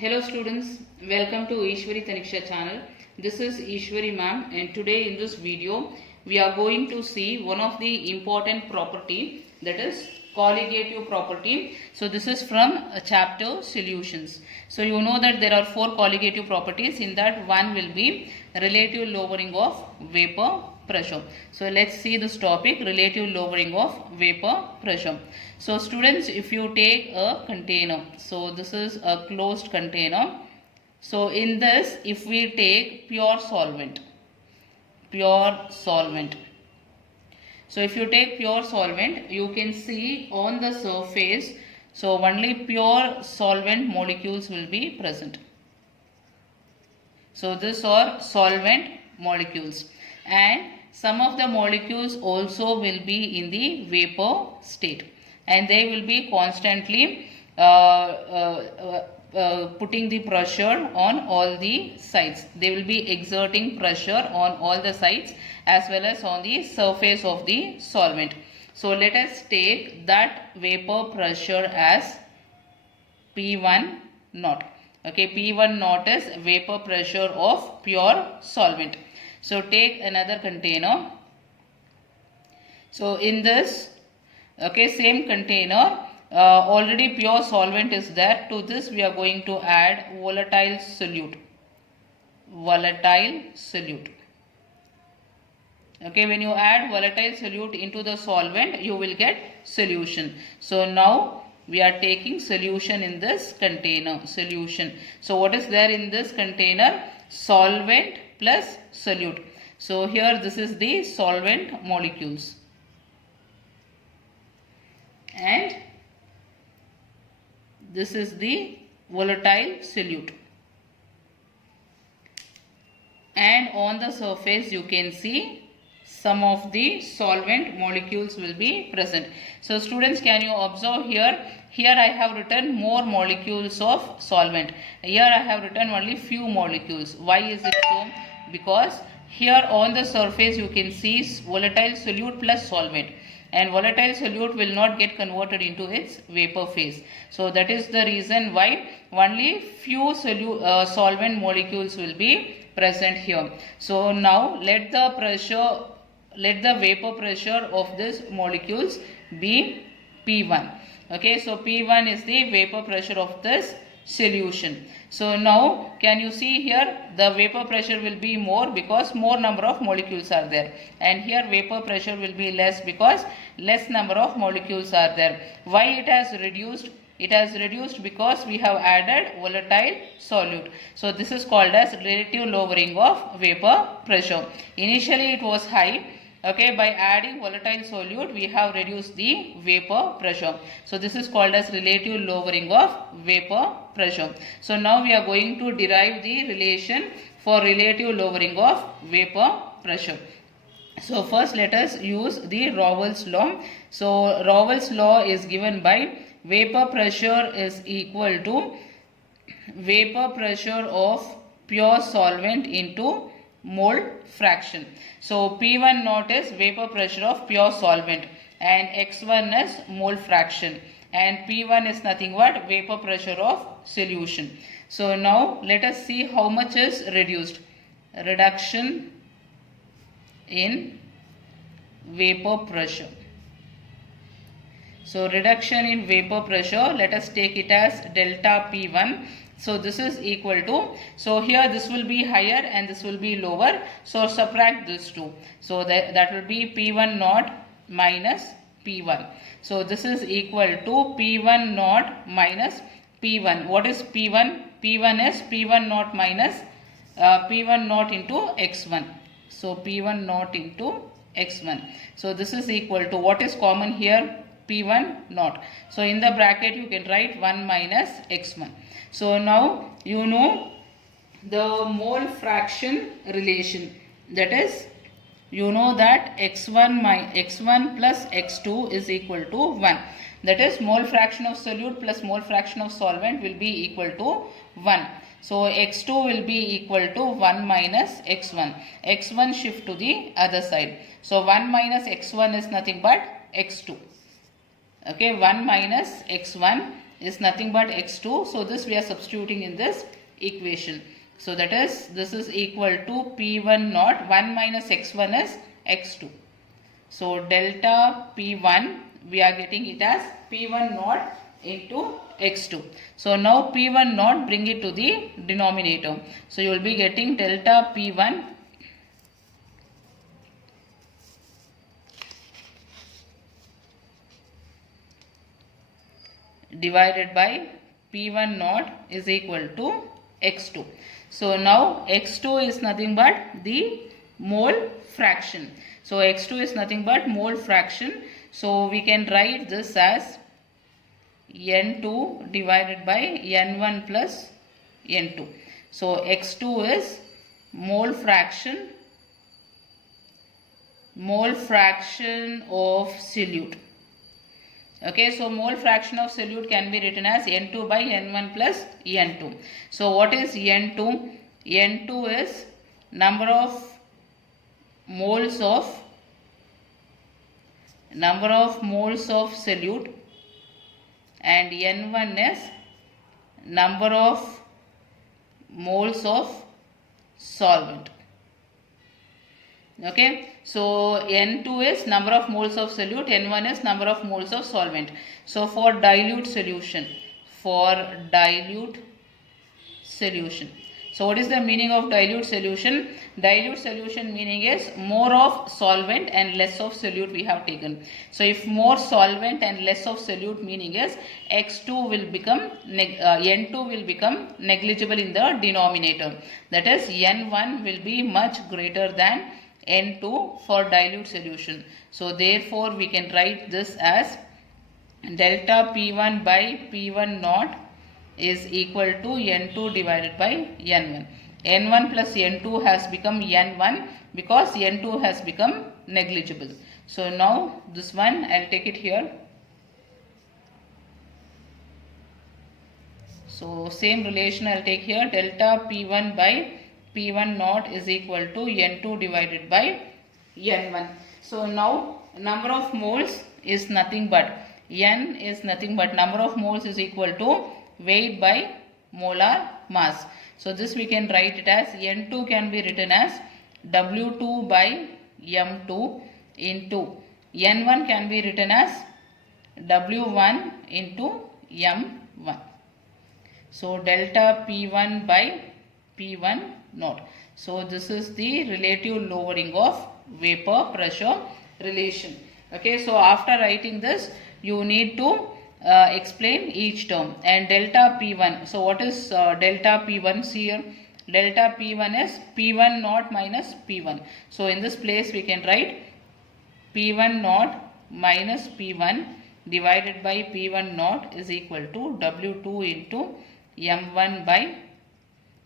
Hello students, welcome to Eshwari channel. This is Eshwari ma'am, and today in this video we are going to see one of the important property, that is colligative property. So this is from chapter solutions. So you know that there are four colligative properties. In that, one will be relative lowering of vapor pressure. So let's see this topic, relative lowering of vapor pressure. So students, if you take a container, so this is a closed container. So in this, if we take pure solvent, so if you take pure solvent, you can see on the surface, so only pure solvent molecules will be present. So these are solvent molecules, and some of the molecules also will be in the vapor state, and they will be constantly putting the pressure on all the sides. They will be exerting pressure on all the sides as well as on the surface of the solvent. So let us take that vapor pressure as P1 naught. Okay, P1 naught is vapor pressure of pure solvent. So take another container. So in this, okay, same container, already pure solvent is there. To this we are going to add volatile solute. Okay, when you add volatile solute into the solvent, you will get solution. So now we are taking solution in this container, solution. So what is there in this container? Solvent plus solute. So here this is the solvent molecules, and this is the volatile solute, and on the surface you can see some of the solvent molecules will be present. So students, can you observe here? Here I have written more molecules of solvent. Here I have written only few molecules. Why is it so? Because here on the surface you can see volatile solute plus solvent, and volatile solute will not get converted into its vapor phase. So that is the reason why only few solvent molecules will be present here. So now let the vapor pressure of these molecules be P1. Okay, so P1 is the vapor pressure of this solution. So now can you see here, the vapor pressure will be more because more number of molecules are there, and here vapor pressure will be less because less number of molecules are there. Why it has reduced? It has reduced because we have added volatile solute. So this is called as relative lowering of vapor pressure. Initially it was high. Okay, by adding volatile solute we have reduced the vapor pressure. So this is called as relative lowering of vapor pressure. So now we are going to derive the relation for relative lowering of vapor pressure. So first let us use the Raoult's law. So Raoult's law is given by vapor pressure is equal to vapor pressure of pure solvent into mole fraction. So P1 naught is vapor pressure of pure solvent, and X1 is mole fraction, and P1 is nothing but vapor pressure of solution. So now let us see how much is reduced. Reduction in vapor pressure. So reduction in vapor pressure, let us take it as delta P1. So this is equal to, so here this will be higher and this will be lower. So subtract these two. So that will be P1 naught minus P1. So this is equal to P1 naught minus P1. What is P1? P1 is P1 naught minus P1 naught into X1. So P1 naught into X1. So this is equal to, what is common here? P1 naught. So in the bracket you can write 1 minus X1. So now you know the mole fraction relation, that is, you know that X1 plus X2 is equal to 1. That is, mole fraction of solute plus mole fraction of solvent will be equal to 1. So X2 will be equal to 1 minus X1. X1 shift to the other side. So 1 minus X1 is nothing but X2. Okay, 1 minus x1 is nothing but x2. So this we are substituting in this equation. So that is, this is equal to P1 naught, 1 minus x1 is x2. So delta P1, we are getting it as P1 naught into x2. So now P1 naught, bring it to the denominator. So you will be getting delta P1 divided by P1 naught is equal to x2. So now x2 is nothing but the mole fraction. So x2 is nothing but mole fraction. So we can write this as N2 divided by N1 plus N2. So x2 is mole fraction of solute. Okay, so mole fraction of solute can be written as N2 by N1 plus N2. So what is N2? N2 is number of moles of solute, and N1 is number of moles of solvent. Okay, so N2 is number of moles of solute, N1 is number of moles of solvent. So for dilute solution, so what is the meaning of dilute solution? Dilute solution meaning is more of solvent and less of solute we have taken. So if more solvent and less of solute, meaning is N2 will become negligible in the denominator. That is, N1 will be much greater than N2 for dilute solution. So therefore we can write this as delta P1 by P1 naught is equal to N2 divided by N1. N1 plus N2 has become N1 because N2 has become negligible. So now this one I will take it here. So same relation I will take here, delta P1 by P1 naught is equal to N2 divided by N1. So now number of moles is nothing but, N is nothing but number of moles is equal to weight by molar mass. So this we can write it as N2 can be written as W2 by M2 into N1 can be written as W1 into M1. So delta P1 by P1 naught. So this is the relative lowering of vapor pressure relation. Okay, so after writing this, you need to explain each term. And delta P1, so what is delta P1? See here, delta P1 is P1 naught minus P1. So in this place we can write P1 naught minus P1 divided by P1 naught is equal to W2 into M1 by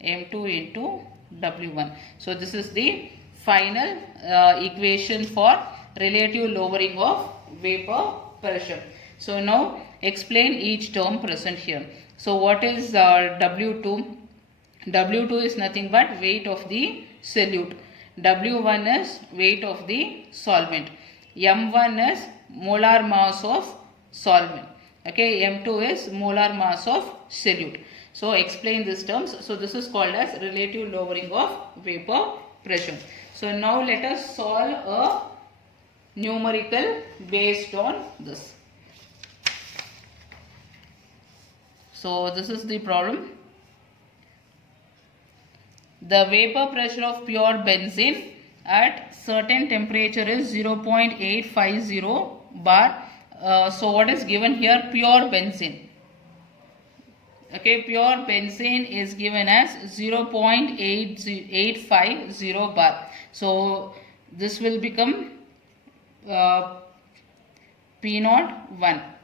M2 into W1. So this is the final equation for relative lowering of vapor pressure. So now explain each term present here. So what is W2? W2 is nothing but weight of the solute. W1 is weight of the solvent. M1 is molar mass of solvent. Okay, M2 is molar mass of solute. So explain these terms. So this is called as relative lowering of vapor pressure. So now let us solve a numerical based on this. So this is the problem. The vapor pressure of pure benzene at certain temperature is 0.850 bar. So what is given here? Pure benzene. Okay, pure benzene is given as 0.850 bar. So this will become P01,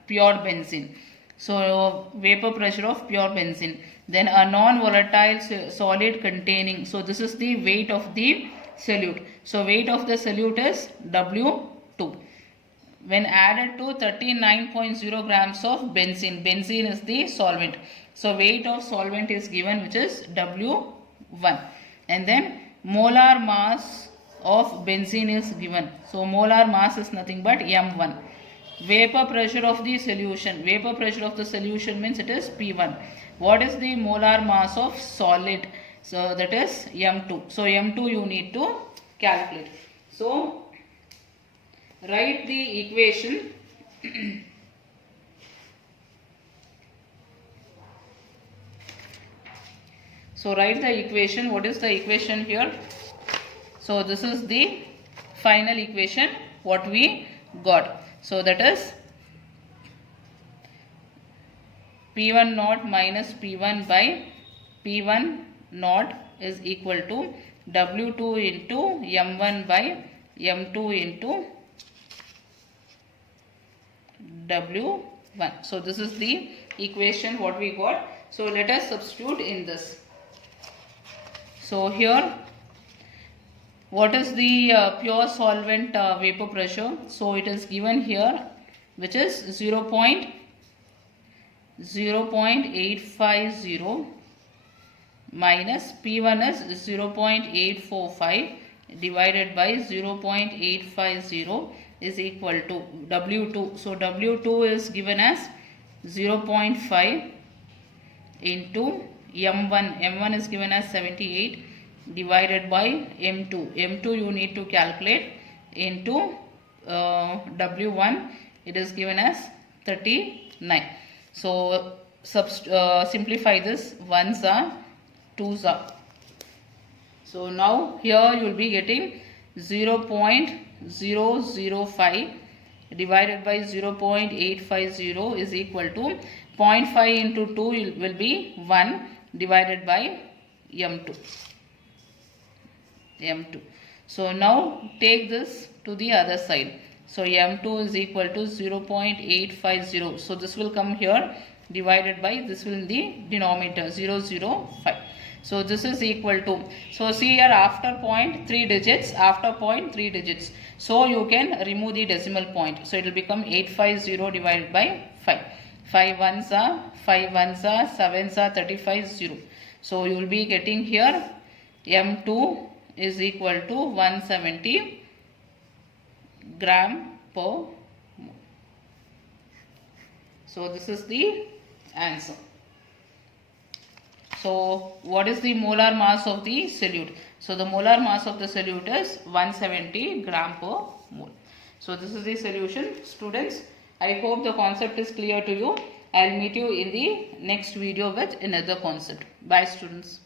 pure benzene. So vapor pressure of pure benzene. Then a non-volatile solid containing. So this is the weight of the solute. So weight of the solute is W2. When added to 39.0 grams of benzene. Benzene is the solvent. So weight of solvent is given, which is W1. And then molar mass of benzene is given. So molar mass is nothing but M1. Vapor pressure of the solution. Vapor pressure of the solution means it is P1. What is the molar mass of solid? So that is M2. So M2 you need to calculate. So write the equation. So write the equation. What is the equation here? So this is the final equation what we got. So that is P1 naught minus P1 by P1 naught is equal to W2 into M1 by M2 into W1. So this is the equation what we got. So let us substitute in this. So here, what is the pure solvent vapor pressure? So it is given here, which is 0.850 minus P1 is 0.845 divided by 0.850 is equal to W2. So W2 is given as 0.5 into M1. M1 is given as 78 divided by M2. M2 you need to calculate into W1. It is given as 39. So simplify this. Ones are, twos are. So now here you will be getting 0.005 divided by 0.850 is equal to 0.5 into 2 will be 1 divided by M2. So now take this to the other side. So M2 is equal to 0.850. So this will come here divided by, this will in the denominator, 005. So this is equal to, so see here after point 3 digits, so you can remove the decimal point. So it will become 850 divided by 5. 5 ones are 7s are 35 0. So you will be getting here M2 is equal to 170 gram per mole. So this is the answer. So what is the molar mass of the solute? So the molar mass of the solute is 170 gram per mole. So this is the solution, students. I hope the concept is clear to you. I will meet you in the next video with another concept. Bye students.